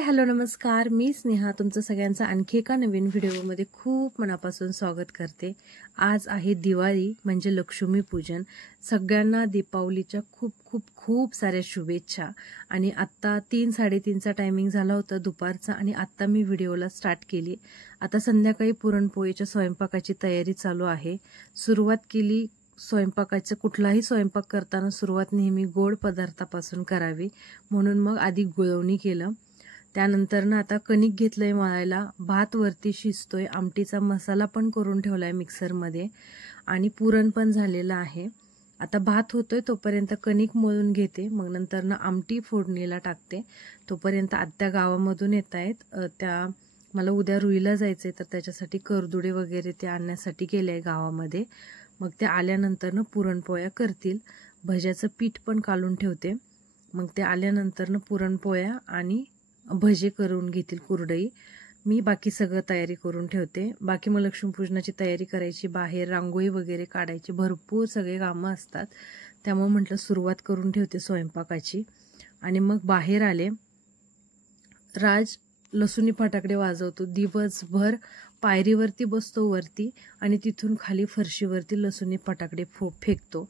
Hi hello नमस्कार, मी स्नेहा तुमचं सगळ्यांचं आणखी एका नवीन व्हिडिओमध्ये खूप मनापासून स्वागत करते। आज आहे दिवाळी म्हणजे लक्ष्मीपूजन। सगळ्यांना दीपावलीच्या खूप खूप खूप साऱ्या शुभेच्छा। आणि आत्ता 3-3:30चा टायमिंग झाला होता दुपारचा आणि आत्ता मी व्हिडिओला स्टार्ट केली। आता संध्याकाळी पुरणपोळीच्या स्वयंपाकाची तयारी चालू आहे। सुरुवात केली स्वयंपाकाचं। कुठलाही स्वयंपाक करताना सुरुवात नेहमी गोड पदार्थापासून करावी, म्हणून मग आधी गुळवणी केलं। त्यानंतर ना आता कणिक घेतलंय मळायला, भात वरती शिजतोय, आमटीचा मसाला पण करून ठेवलाय मिक्सरमध्ये आणि पुरण पण झालेलं आहे। आता भात होतोय तोपर्यंत कणिक मळून घेते, मग नंतर ना आमटी फोडणीला टाकते। तोपर्यंत आत्या गावामधून येत आहेत, त्या मला उद्या रुईला जायचंय तर त्याच्यासाठी करदुडे वगैरे ते आणण्यासाठी गेले गावामध्ये। मग ते आल्यानंतर ना पुरणपोळ्या करतील। भज्याचं पीठ पण काढून ठेवते, मग ते आल्यानंतर ना पुरणपोळ्या आणि भजे करून घेतील, कुरडई। मी बाकी सगळं तयारी करून ठेवते। बाकी मग लक्ष्मीपूजनाची तयारी करायची, बाहेर रांगोळी वगैरे काढायची, भरपूर सगळे कामं असतात। त्यामुळे म्हटलं सुरुवात करून ठेवते स्वयंपाकाची। आणि मग बाहेर आले। राज लसूणी फटाकडे वाजवतो दिवसभर, पायरीवरती बसतो वरती आणि तिथून खाली फरशीवरती लसूणी फटाकडे फेकतो।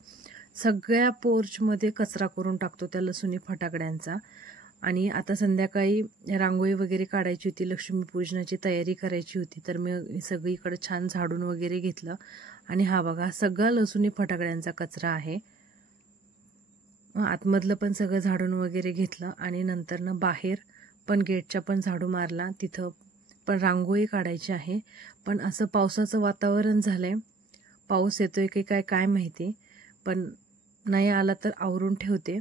सगळ्या पोर्चमध्ये कचरा करून टाकतो त्या लसूणी फटाकड्यांचा। आणि आता संध्याकाळी रांगोळी वगैरे काढायची होती, लक्ष्मीपूजनाची तयारी करायची होती, तर मी सगळीकडे छान झाडून वगैरे घेतलं। आणि हा बघा सगळा लसूणी फटाकड्यांचा कचरा आहे। आतमधलं पण सगळं झाडून वगैरे घेतलं आणि नंतर ना बाहेर पण गेटच्या पण झाडू मारला, तिथं पण रांगोळी काढायची आहे। पण असं पावसाचं वातावरण झालंय, पाऊस येतोय की काय माहिती, पण नाही आला तर आवरून ठेवते।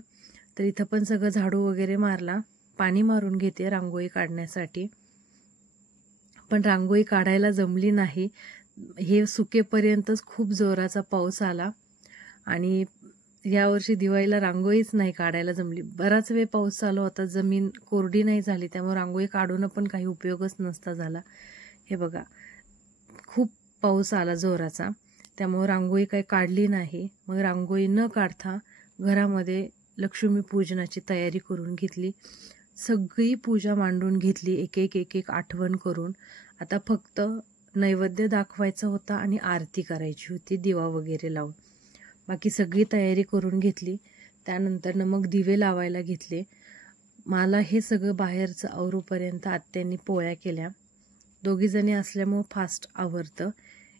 तर इथं पण सगळं झाडू वगैरे मारला, पाणी मारून घेते रांगोळी काढण्यासाठी। पण रांगोळी काढायला जमली नाही, हे सुकेपर्यंतच खूप जोराचा पाऊस आला आणि यावर्षी दिवाळीला रांगोळीच नाही काढायला जमली। बराच वेळ पाऊस चालू होता, जमीन कोरडी नाही झाली, त्यामुळे रांगोळी काढून पण काही उपयोगच नसता झाला। हे बघा खूप पाऊस आला जोराचा, त्यामुळे रांगोळी काही काढली नाही। मग रांगोळी न काढता घरामध्ये लक्ष्मीपूजनाची तयारी करून घेतली। सगळी पूजा मांडून घेतली, एक आठवण करून। आता फक्त नैवेद्य दाखवायचा होता आणि आरती करायची होती दिवा वगैरे लावून। बाकी सगळी तयारी करून घेतली। त्यानंतर मग दिवे लावायला घेतले। मला हे सगळं बाहेरचं आवरूपर्यंत आत्यांनी पोळ्या केल्या। दोघी जणी असल्यामुळं फास्ट आवरतं,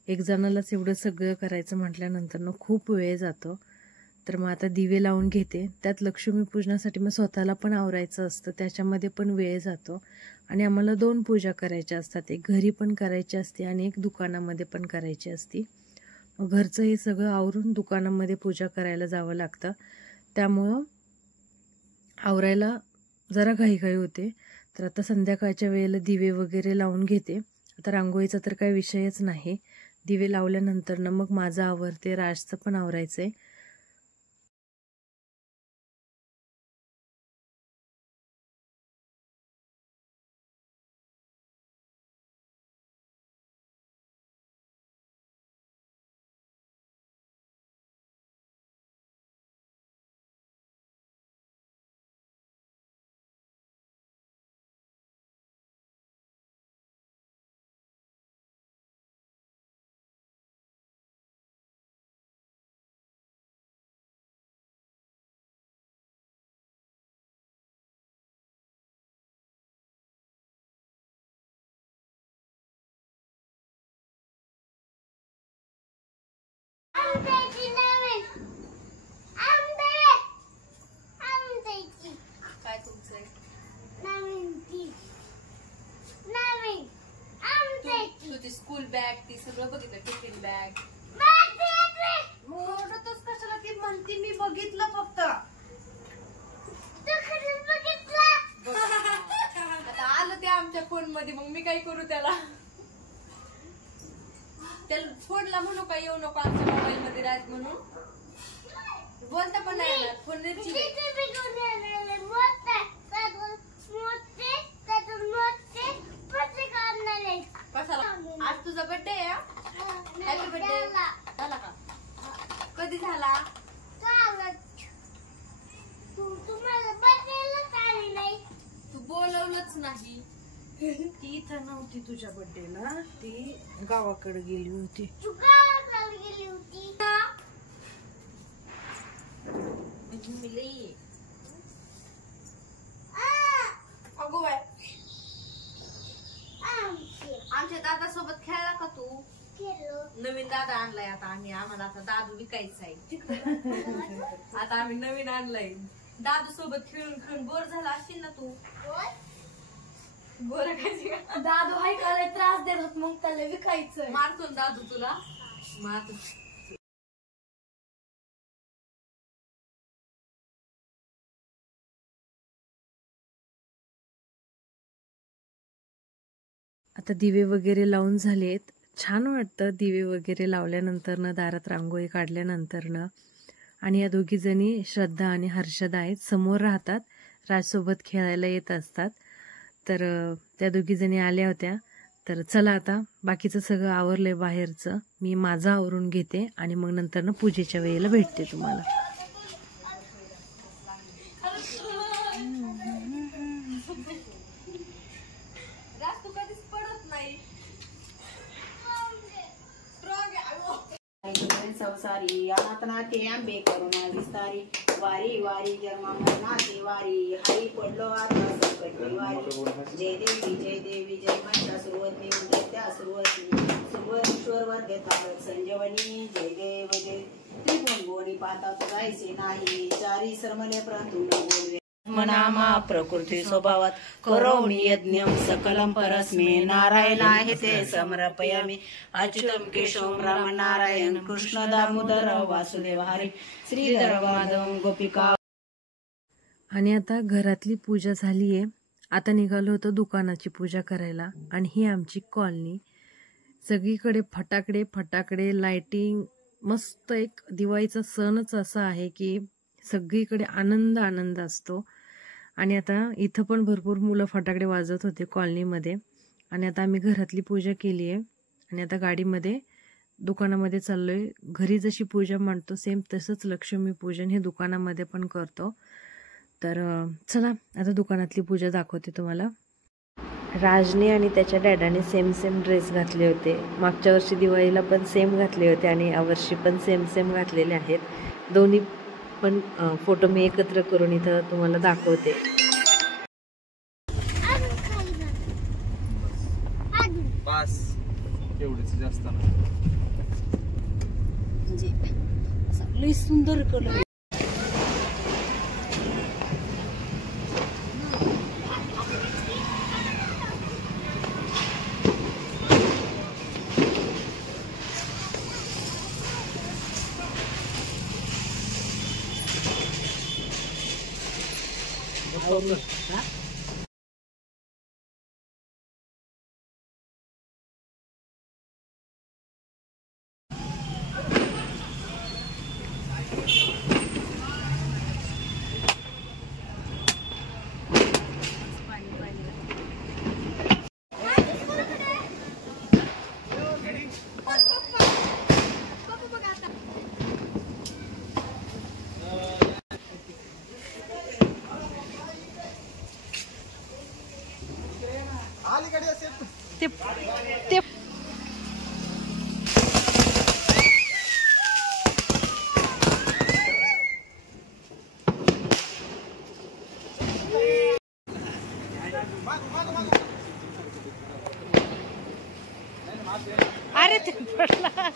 एक जणालाच एवढं सगळं करायचं म्हटल्यानंतर खूप वेळ जातो। तर मग आता दिवे लावून घेते। त्यात लक्ष्मीपूजनासाठी मग स्वतःला पण आवरायचं असतं, त्याच्यामध्ये पण वेळ जातो। आणि आम्हाला 2 पूजा करायच्या असतात, एक घरी पण करायची असते आणि एक दुकानामध्ये पण करायची असते। मग घरचं हे सगळं आवरून दुकानामध्ये पूजा करायला जावं लागतं, त्यामुळं आवरायला जरा घाईघाई होते। तर आता संध्याकाळच्या वेळेला दिवे वगैरे लावून घेते। आता रांगोळीचा तर काही विषयच नाही, दिवे लावल्यानंतर मग माझं आवरते, राजचं पण आवरायचंय। स्कूल बॅग ती सगळं बघितलं, टिफिन बॅग ओरडतच कशाला ती म्हणती, मी बघितलं फक्त आता आलं ते आमच्या फोन मध्ये, मग मी काय करू त्याला फोनला म्हणू का येऊ नको आमच्या मोबाईल मध्ये राज म्हणून, बोलता पण नाही येणार फोन आज तुझा बर्थडे आहे, हॅपी बर्थडे झाला का, कधी झाला, तू बोलव बोलावलंच नाही. ती इथं नव्हती तुझ्या बर्थडेला, ती गावाकडे गेली होती. अगो बाय, आमच्या दादा सोबत खेळला का तू? नवीन दादा आणलाय आता आम्ही. आम्हाला आता दादू विकायचा आहे. आता आम्ही नवीन आणलाय. दादू सोबत खेळून खेळून बोर झाला असशील ना तू? बोर काय दादू हाय का त्रास देत, मग त्याला विकायचं. मारतो दादू तुला, मारतो. आता दिवे वगैरे लावून झालेत. छान वाटतं दिवे वगैरे लावल्यानंतरनं, दारात रांगोळी काढल्यानंतरनं. आणि या दोघी जणी श्रद्धा आणि हर्षदा आहेत, समोर राहतात, राजसोबत खेळायला येत असतात. तर त्या दोघी जणी आल्या होत्या. तर चला आता बाकीचं सगळं आवरलंय बाहेरचं, मी माझं आवरून घेते आणि मग नंतरनं पूजेच्या वेळेला भेटते तुम्हाला. संसारी अनाथनाथे आंबे करुणा विस्तारी वारी वारी जन्मा मरणाची वारी हरी पडलो आता संकटी वारी. जय देवी जय म्हणता सुरुवती त्या सुरुवती सुरुवतीश्वर वर्गे तारक संजीवनी. जय देव जय त्रिभुवन गोडी पाहता तू जायचे नाही चारी सरमले परंतु न बोलवे मनामा प्रकृती स्वभावात करोमि यज्ञम सकलम परस्मे. नारायण आहे ते समर्पयामि अच्युतम केशवम राम नारायण कृष्ण दामोदर वासुदेव हरी श्रीधर माधव गोपिका. आणि आता घरातली पूजा झालीये. आता निघालो होतो दुकानाची पूजा करायला. आणि ही आमची कॉलनी, सगळीकडे फटाकडे फटाकडे लाइटिंग, मस्त एक दिवाळीचा सणच असा आहे की सगळीकडे आनंद आनंद असतो. आणि आता इथं पण भरपूर मुलं फटाकडे वाजवत होते कॉलनीमध्ये. आणि आता आम्ही घरातली पूजा केली आहे आणि आता गाडीमध्ये दुकानामध्ये चाललोय. घरी जशी पूजा मांडतो सेम तसंच लक्ष्मी पूजन हे दुकानामध्ये पण करतो. तर चला आता दुकानातली पूजा दाखवते तुम्हाला. राजने आणि त्याच्या डॅडाने सेम ड्रेस घातले होते. मागच्या वर्षी दिवाळीला पण सेम घातले होते आणि यावर्षी पण सेम घातलेले आहेत. दोन्ही पण फोटो मी एकत्र करून इथं तुम्हाला दाखवते. बस एवढेच जास्त ना, म्हणजे लई सुंदर कलर. ते अरे ते पडला.